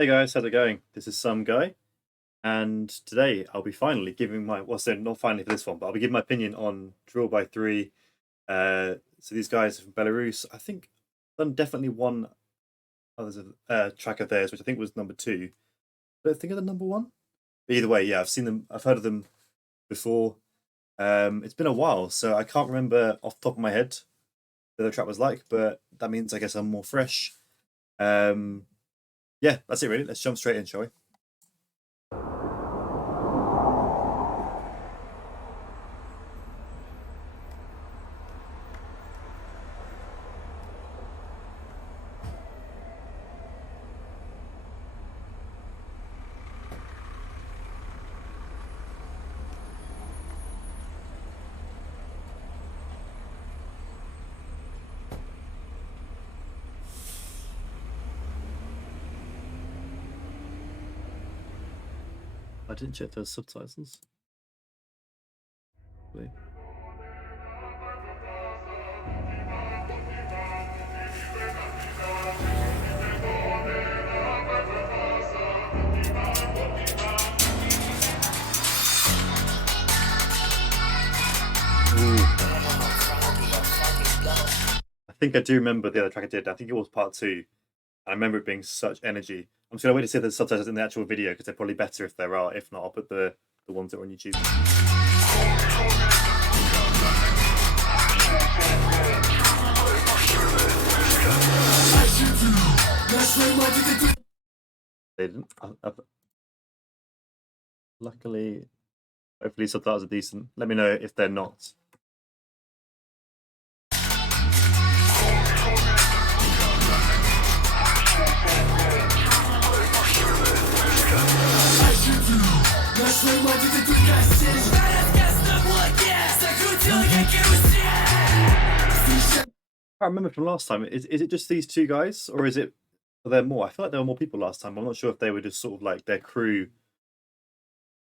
Hey guys, how's it going? This is Some Guy, and today I'll be finally giving my not finally for this one, but I'll be giving my opinion on Drill by Three. So these guys are from Belarus. I think done definitely one other track of theirs, which I think was number two. But I think of the number one. But either way, yeah, I've seen them. I've heard of them before. It's been a while, so I can't remember off the top of my head what the track was like. But that means I guess I'm more fresh. Um, yeah, that's it really. Let's jump straight in, shall we? I didn't check those subtitles. Wait. I think I do remember the other track I did. I think it was part two. I remember it being such energy. I'm just gonna wait to see if there's subtitles in the actual video because they're probably better if there are. If not, I'll put the ones that are on YouTube. They didn't. Luckily, hopefully subtitles are decent. Let me know if they're not. I remember from last time. Is it just these two guys, or are there more? I feel like there were more people last time. I'm not sure if they were just sort of like their crew,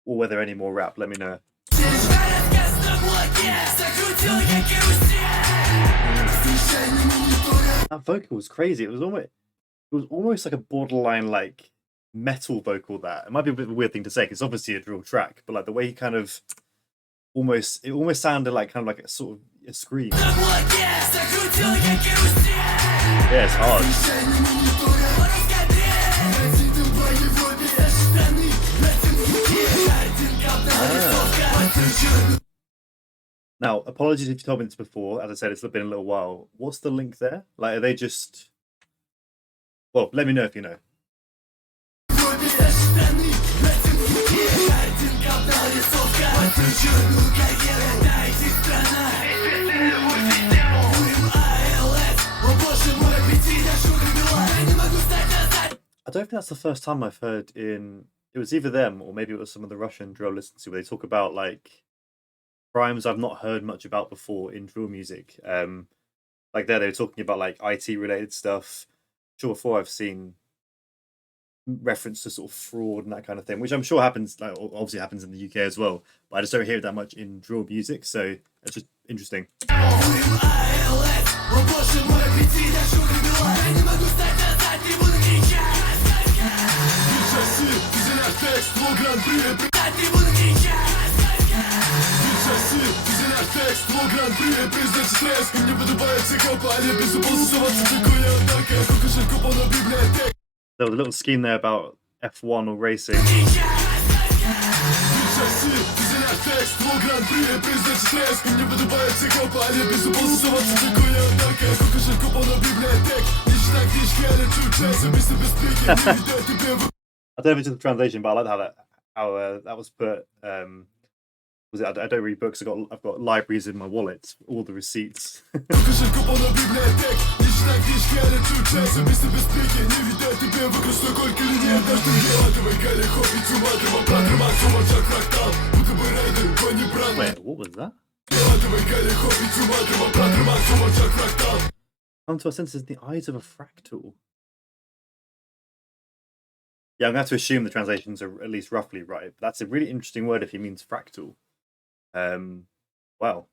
or whether any more rap. Let me know. That vocal was crazy. It was almost like a borderline like metal vocal. That it might be a bit of a weird thing to say because it's obviously a drill track, but like the way he kind of it almost sounded like kind of like a sort of a scream. Yeah, it's hard. Now, apologies if you told me this before. As I said, it's been a little while. What's the link there? Like, are they just... Well, let me know if you know. I don't think that's the first time I've heard in... It was either them or maybe it was some of the Russian drill I listened to where they talk about, like, crimes I've not heard much about before in drill music. Like they were talking about, like, IT-related stuff. Sure, before I've seen reference to sort of fraud and that kind of thing, which I'm sure happens, like, obviously happens in the UK as well, but I just don't hear it that much in drill music, so it's just interesting. There was a little scheme there about F1 or racing. I don't know if it's the translation, but I like how that was put. Was it? I don't read books. I've got libraries in my wallet, all the receipts. Wait, what was that? Come to our senses in the eyes of a fractal. Yeah, I'm going to have to assume the translations are at least roughly right. But that's a really interesting word if he means fractal. Wow.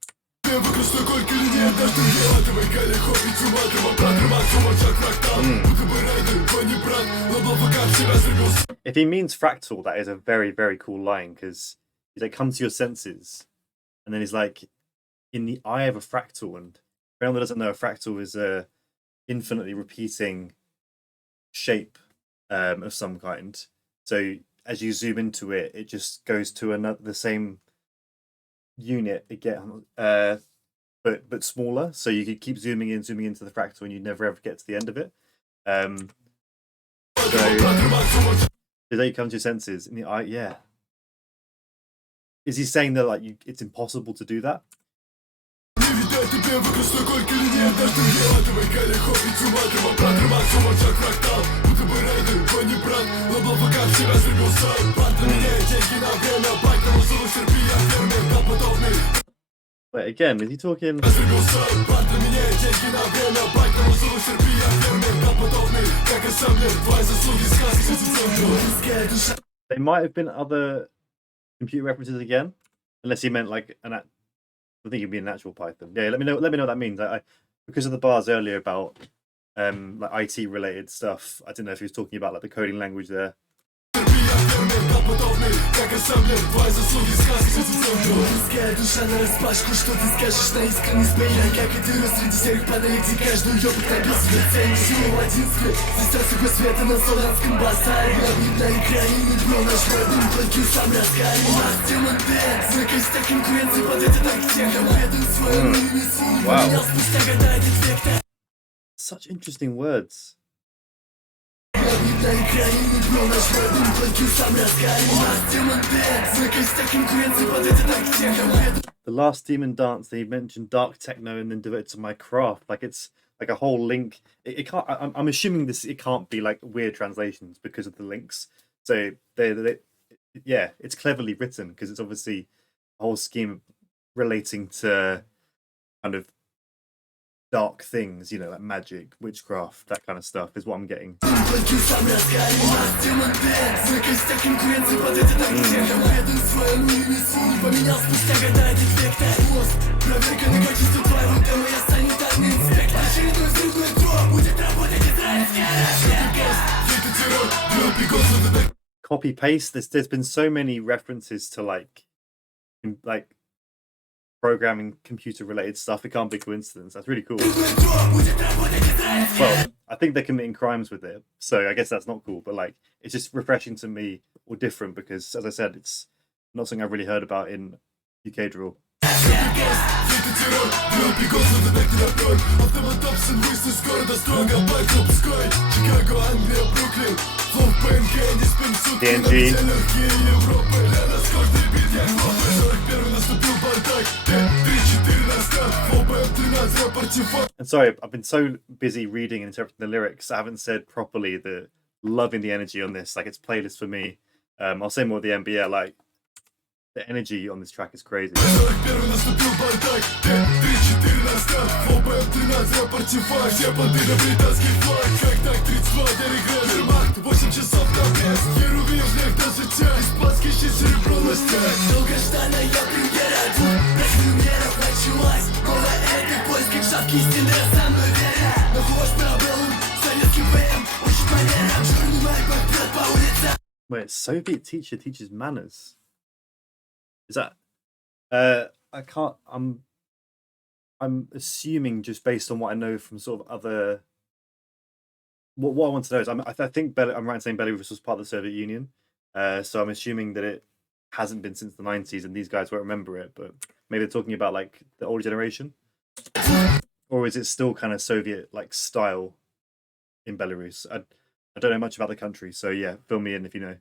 If he means fractal, that is a very, very cool line, because he's like, come to your senses. And then he's like, in the eye of a fractal. And for anyone that doesn't know, a fractal is a infinitely repeating shape of some kind. So as you zoom into it, it just goes to the same unit again, but smaller. So you could keep zooming into the fractal, and you never ever get to the end of it. So there you come to your senses in the eye. Yeah. Is he saying that like it's impossible to do that? Wait, again, is he talking? There might have been other computer references again, unless he meant like I think it'd be an actual Python. Yeah, let me know what that means. Because of the bars earlier about like IT related stuff, I didn't know if he was talking about like the coding language there. Русская душа нараспашку, что ты скажешь на искренность боя? Как и ты среди серых панелей, где каждую ёбок набил себе цель. Силу в одинстве, здесь рассыпай света на солдатском базаре. Видно Украины, дно наш родин, только сам раскарен. У нас демон дэнс, звыкаясь так конкуренции под это так тихо. Предан своему имени, поменял спустя года этот век. Such interesting words. The last demon dance, they mentioned dark techno and then devoted to my craft. Like it's like a whole link. It can't. I'm assuming it can't be like weird translations because of the links. So yeah, it's cleverly written because it's obviously a whole scheme relating to kind of dark things, you know, like magic, witchcraft, that kind of stuff is what I'm getting. Copy paste. There's been so many references to like programming, computer related stuff. It can't be coincidence. That's really cool. Well, I think they're committing crimes with it, so I guess that's not cool, but like it's just refreshing to me, or different, because as I said, it's not something I've really heard about in UK drill. TNG. And sorry, I've been so busy reading and interpreting the lyrics, I haven't said properly the loving the energy on this. Like, it's playlist for me. I'll say more at the end, but yeah, like the energy on this track is crazy. Wait, Soviet teacher teaches manners. Is that? I can't. I'm assuming, just based on what I know from sort of other. What I want to know is, I think I'm right in saying Belarus was part of the Soviet Union, so I'm assuming that it hasn't been since the 90s, and these guys won't remember it. But maybe they're talking about like the older generation, or is it still kind of Soviet like style in Belarus? I don't know much about the country, so yeah, fill me in if you know.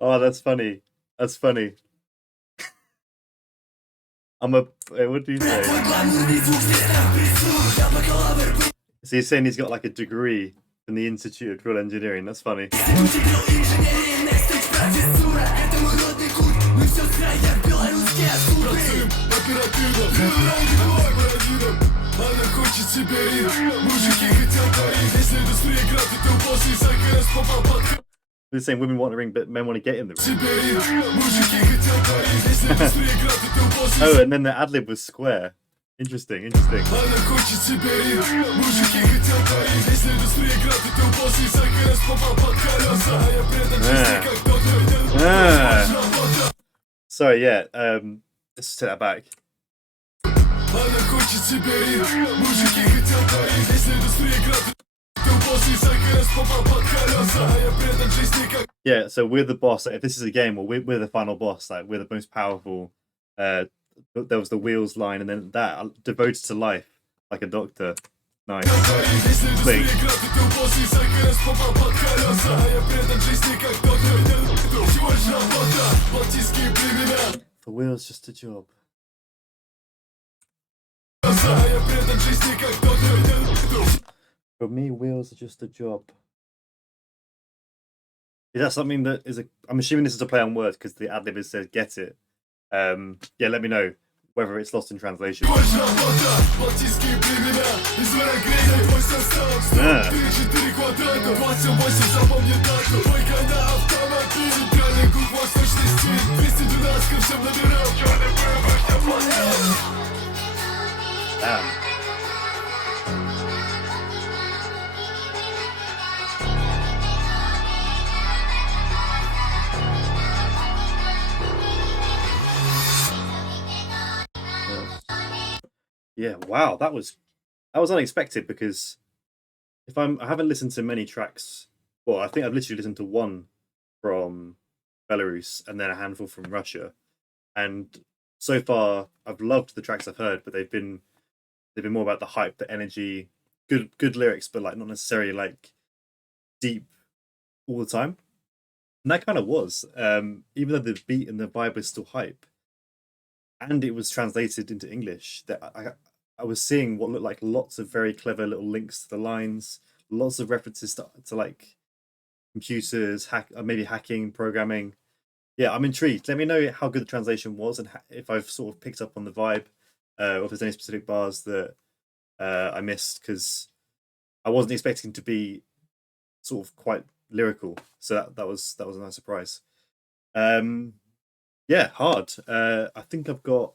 Oh, that's funny. That's funny. What do you say? So he's saying he's got like a degree from the Institute of Drill Engineering. That's funny. They're saying women want a ring, but men want to get in the ring. Oh, and then the ad lib was square. Interesting, interesting. Sorry, yeah. Let's just take that back. Yeah, so we're the boss. If this is a game, well, we're the final boss. Like, we're the most powerful. There was the wheels line, and then that devoted to life, like a doctor. Nice. Link. The wheel's just a job. For me, wheels are just a job. Is that something that is a... I'm assuming this is a play on words because the ad-lib says get it. Yeah, let me know whether it's lost in translation. Damn. Yeah, wow, that was unexpected because I haven't listened to many tracks. Well, I think I've literally listened to one from Belarus and then a handful from Russia, and so far I've loved the tracks I've heard, but they've been more about the hype, the energy, good lyrics, but like not necessarily like deep all the time. And that kind of was, even though the beat and the vibe was still hype, and it was translated into English. That I was seeing what looked like lots of very clever little links to the lines, lots of references to like computers, maybe hacking, programming. Yeah, I'm intrigued. Let me know how good the translation was and if I've sort of picked up on the vibe, or if there's any specific bars that I missed, because I wasn't expecting to be sort of quite lyrical. So that was a nice surprise. Yeah, hard. I think I've got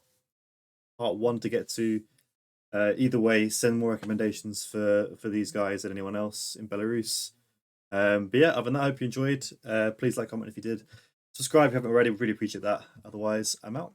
part 1 to get to. Either way, send more recommendations for these guys and anyone else in Belarus. But yeah, other than that, I hope you enjoyed. Please like, comment if you did. Subscribe if you haven't already. Really appreciate that. Otherwise, I'm out.